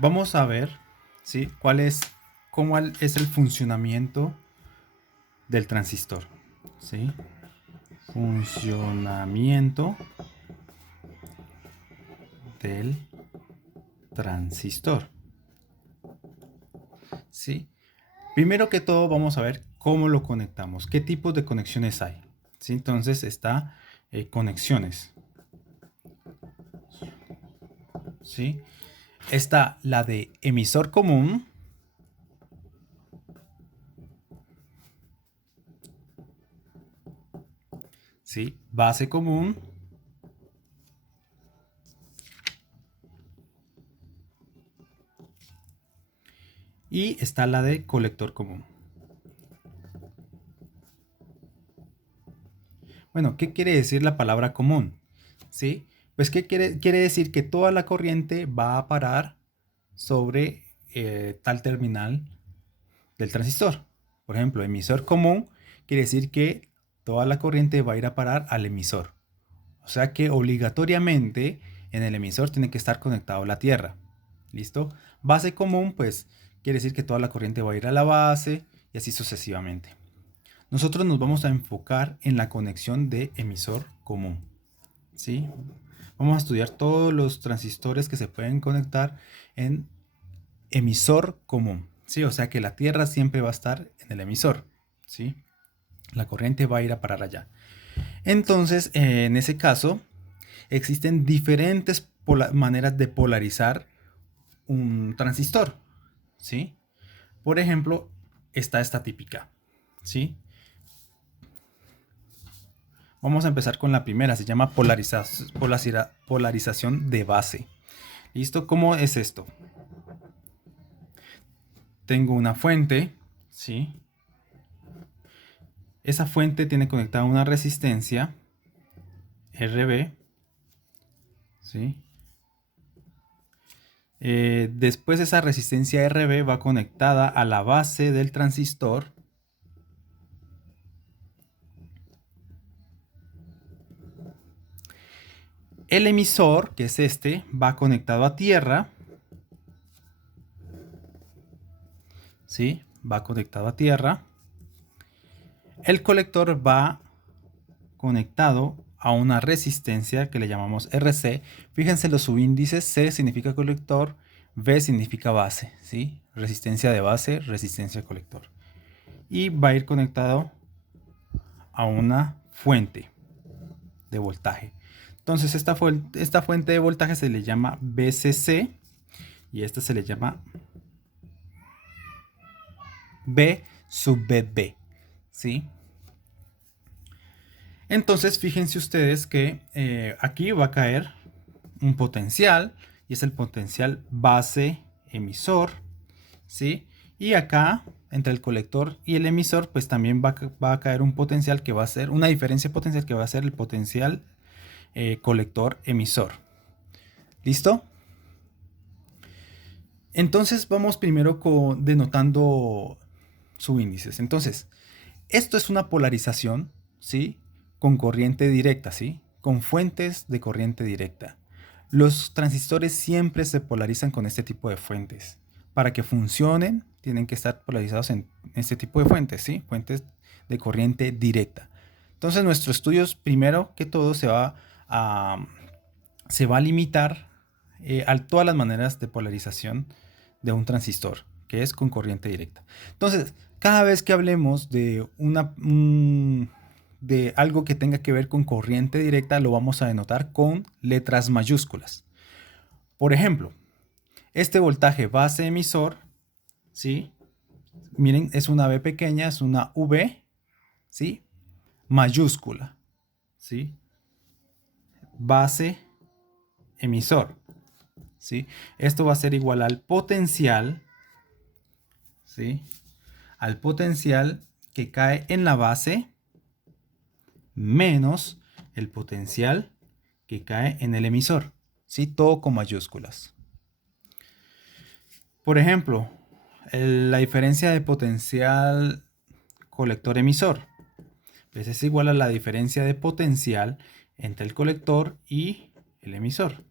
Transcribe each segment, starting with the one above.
Vamos a ver, ¿sí? Cómo es el funcionamiento del transistor, ¿sí? Funcionamiento del transistor, ¿sí? Primero que todo vamos a ver cómo lo conectamos, qué tipos de conexiones hay, ¿sí? Entonces está conexiones, ¿sí? Está la de emisor común, ¿sí? Base común y está la de colector común. Bueno, ¿qué quiere decir la palabra común? ¿Sí? Pues ¿qué quiere decir? Que toda la corriente va a parar sobre tal terminal del transistor. Por ejemplo, emisor común quiere decir que toda la corriente va a ir a parar al emisor. O sea que obligatoriamente en el emisor tiene que estar conectado a la tierra. ¿Listo? Base común, pues quiere decir que toda la corriente va a ir a la base y así sucesivamente. Nosotros nos vamos a enfocar en la conexión de emisor común, ¿sí? Vamos a estudiar todos los transistores que se pueden conectar en emisor común, ¿sí? O sea que la tierra siempre va a estar en el emisor, ¿sí? La corriente va a ir a parar allá. Entonces, en ese caso, existen diferentes maneras de polarizar un transistor, ¿sí? Por ejemplo, está esta típica, ¿sí? Vamos a empezar con la primera, se llama polarización de base. ¿Listo? ¿Cómo es esto? Tengo una fuente, ¿sí? Esa fuente tiene conectada una resistencia RB, ¿sí? Después esa resistencia RB va conectada a la base del transistor. El emisor, que es este, va conectado a tierra, ¿sí? Va conectado a tierra. El colector va conectado a una resistencia que le llamamos RC. Fíjense los subíndices, C significa colector, V significa base, ¿sí? Resistencia de base, resistencia colector. Y va a ir conectado a una fuente de voltaje. Entonces esta fuente de voltaje se le llama VCC y esta se le llama V sub VB, ¿sí? Entonces fíjense ustedes que aquí va a caer un potencial y es el potencial base emisor, ¿sí? Y acá entre el colector y el emisor pues también va a caer un potencial que va a ser una diferencia potencial que va a ser el potencial colector emisor. ¿Listo? Entonces vamos primero denotando subíndices. Entonces, esto es una polarización, ¿sí? Con corriente directa, ¿sí? Con fuentes de corriente directa. Los transistores siempre se polarizan con este tipo de fuentes. Para que funcionen, tienen que estar polarizados en este tipo de fuentes, ¿sí? Fuentes de corriente directa. Entonces, nuestro estudio, primero que todo, se va a limitar a todas las maneras de polarización de un transistor, que es con corriente directa. Entonces, cada vez que hablemos de de algo que tenga que ver con corriente directa, lo vamos a denotar con letras mayúsculas. Por ejemplo, este voltaje base emisor, ¿sí? Miren, es una V pequeña, es una V, ¿sí? Mayúscula, ¿sí? Base emisor, ¿sí? Esto va a ser igual al potencial, ¿sí? Al potencial que cae en la base menos el potencial que cae en el emisor, ¿sí? Todo con mayúsculas. Por ejemplo, la diferencia de potencial colector emisor pues es igual a la diferencia de potencial entre el colector y el emisor,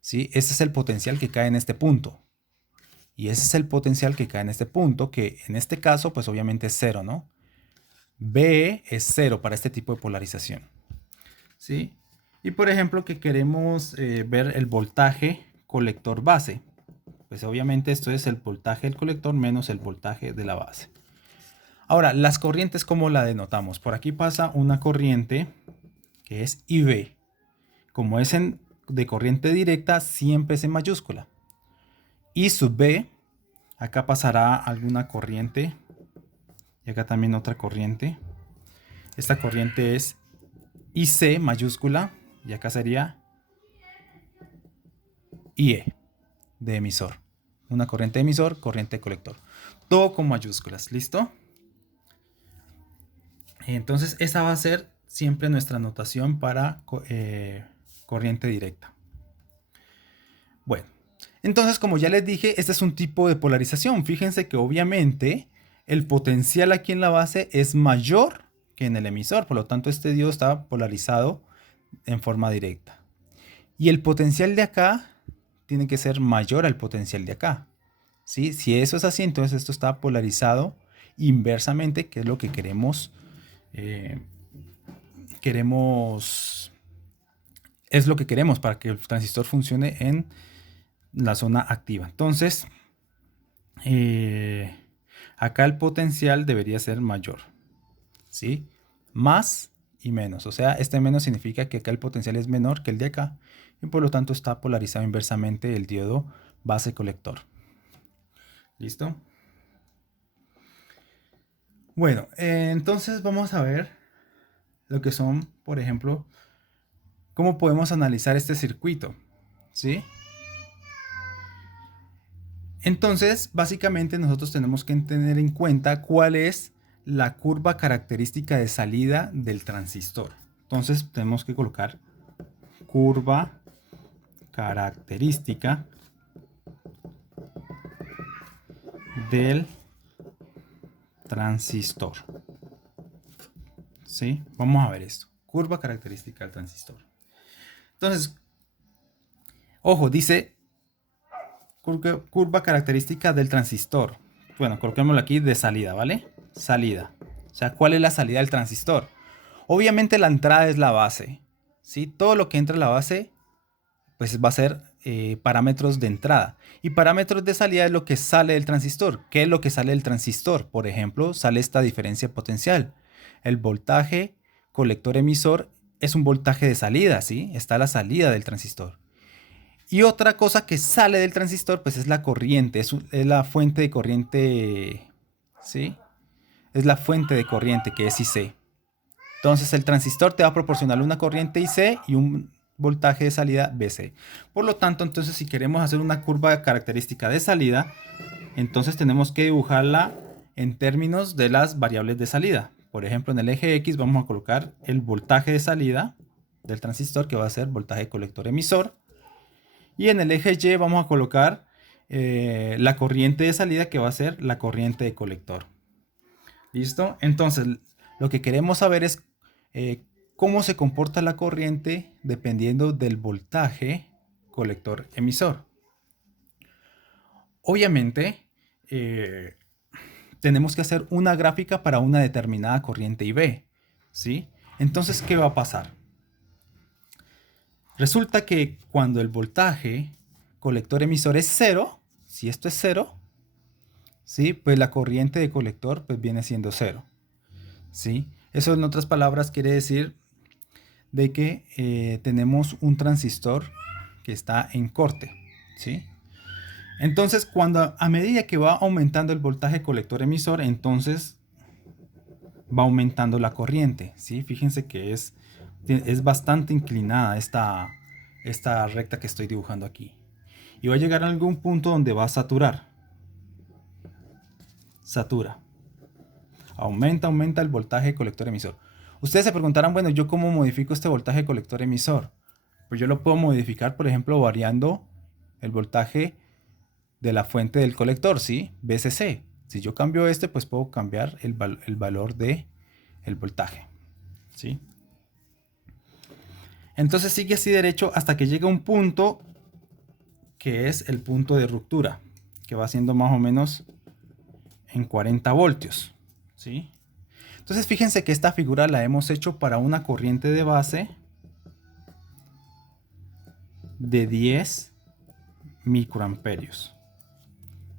¿sí? Ese es el potencial que cae en este punto, Y ese es el potencial que cae en este punto, que en este caso, pues obviamente es cero, ¿no? B es cero para este tipo de polarización, ¿sí? Y por ejemplo que queremos ver el voltaje colector base. Pues obviamente esto es el voltaje del colector menos el voltaje de la base. Ahora, las corrientes, ¿cómo la denotamos? Por aquí pasa una corriente que es IB. Como es de corriente directa, siempre es en mayúscula. I sub B, acá pasará alguna corriente. Y acá también otra corriente. Esta corriente es IC mayúscula. Y acá sería IE de emisor. Una corriente de emisor, corriente de colector. Todo con mayúsculas, ¿listo? Entonces esa va a ser siempre nuestra notación para corriente directa. Bueno, entonces como ya les dije, este es un tipo de polarización. Fíjense que obviamente el potencial aquí en la base es mayor que en el emisor. Por lo tanto, este diodo está polarizado en forma directa. Y el potencial de acá tiene que ser mayor al potencial de acá. ¿Sí? Si eso es así, entonces esto está polarizado inversamente, que es lo que queremos. Es lo que queremos para que el transistor funcione en la zona activa. Entonces, acá el potencial debería ser mayor, ¿sí? Más y menos. O sea, este menos significa que acá el potencial es menor que el de acá. Y por lo tanto está polarizado inversamente el diodo base colector. ¿Listo? Bueno, entonces vamos a ver lo que son, por ejemplo, cómo podemos analizar este circuito, ¿sí? Entonces, básicamente nosotros tenemos que tener en cuenta cuál es la curva característica de salida del transistor. Entonces, tenemos que colocar curva característica del transistor. ¿Sí? Vamos a ver esto. Curva característica del transistor. Entonces, ojo, dice curva característica del transistor. Bueno, coloquémoslo aquí de salida, ¿vale? Salida. O sea, ¿cuál es la salida del transistor? Obviamente la entrada es la base, ¿sí? Todo lo que entra a la base, pues va a ser parámetros de entrada. Y parámetros de salida es lo que sale del transistor. ¿Qué es lo que sale del transistor? Por ejemplo, sale esta diferencia potencial. El voltaje colector emisor es un voltaje de salida, ¿sí? Está la salida del transistor. Y otra cosa que sale del transistor, pues es la corriente, es la fuente de corriente, ¿sí? Es la fuente de corriente que es IC. Entonces el transistor te va a proporcionar una corriente IC y un voltaje de salida BC. Por lo tanto, entonces si queremos hacer una curva característica de salida, entonces tenemos que dibujarla en términos de las variables de salida. Por ejemplo, en el eje X vamos a colocar el voltaje de salida del transistor, que va a ser voltaje colector emisor. Y en el eje Y vamos a colocar la corriente de salida, que va a ser la corriente de colector. ¿Listo? Entonces, lo que queremos saber es cómo se comporta la corriente dependiendo del voltaje colector emisor. Obviamente, tenemos que hacer una gráfica para una determinada corriente IB, ¿sí? Entonces, ¿qué va a pasar? Resulta que cuando el voltaje colector emisor es cero, si esto es cero, ¿sí? Pues la corriente de colector pues viene siendo cero, ¿sí? Eso en otras palabras quiere decir de que tenemos un transistor que está en corte, ¿sí? Entonces, a medida que va aumentando el voltaje colector emisor, entonces va aumentando la corriente, ¿sí? Fíjense que es bastante inclinada esta recta que estoy dibujando aquí. Y va a llegar a algún punto donde va a saturar. Satura. Aumenta el voltaje colector emisor. Ustedes se preguntarán, bueno, ¿yo cómo modifico este voltaje colector emisor? Pues yo lo puedo modificar, por ejemplo, variando el voltaje de la fuente del colector, ¿sí? VCC. Si yo cambio este, pues puedo cambiar el valor de el voltaje, ¿sí? Entonces sigue así derecho hasta que llega un punto que es el punto de ruptura, que va siendo más o menos en 40 voltios, ¿sí? Entonces fíjense que esta figura la hemos hecho para una corriente de base de 10 microamperios.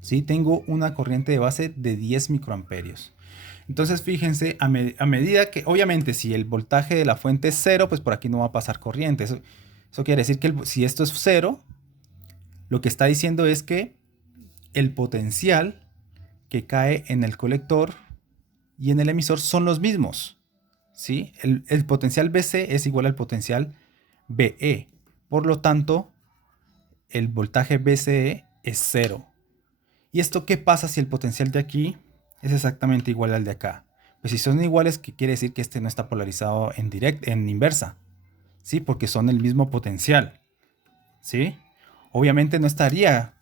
¿Sí? Tengo una corriente de base de 10 microamperios. Entonces fíjense, a medida que, obviamente, si el voltaje de la fuente es 0, pues por aquí no va a pasar corriente. Eso quiere decir que si esto es 0, lo que está diciendo es que el potencial que cae en el colector y en el emisor son los mismos, ¿sí? El potencial BC es igual al potencial BE. Por lo tanto, el voltaje BCE es 0. ¿Y esto qué pasa si el potencial de aquí es exactamente igual al de acá? Pues si son iguales, ¿qué quiere decir? Que este no está polarizado en inversa, ¿sí? Porque son el mismo potencial, ¿sí? Obviamente no estaría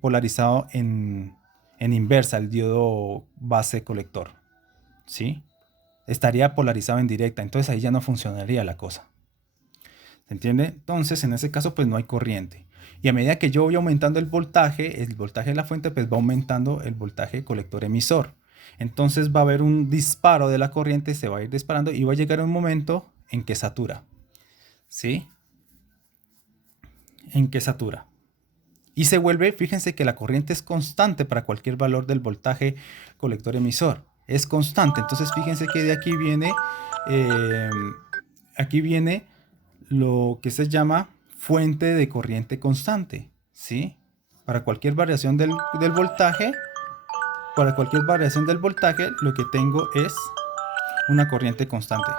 polarizado en inversa el diodo base colector, ¿sí? Estaría polarizado en directa, entonces ahí ya no funcionaría la cosa. ¿Se entiende? Entonces en ese caso pues no hay corriente. Y a medida que yo voy aumentando el voltaje de la fuente pues va aumentando el voltaje colector emisor. Entonces va a haber un disparo de la corriente, se va a ir disparando y va a llegar un momento en que satura, ¿sí? En que satura. Y se vuelve, fíjense que la corriente es constante para cualquier valor del voltaje colector emisor. Es constante. Entonces fíjense que de eh, aquí viene lo que se llama fuente de corriente constante, ¿sí? Para cualquier variación del voltaje, lo que tengo es una corriente constante.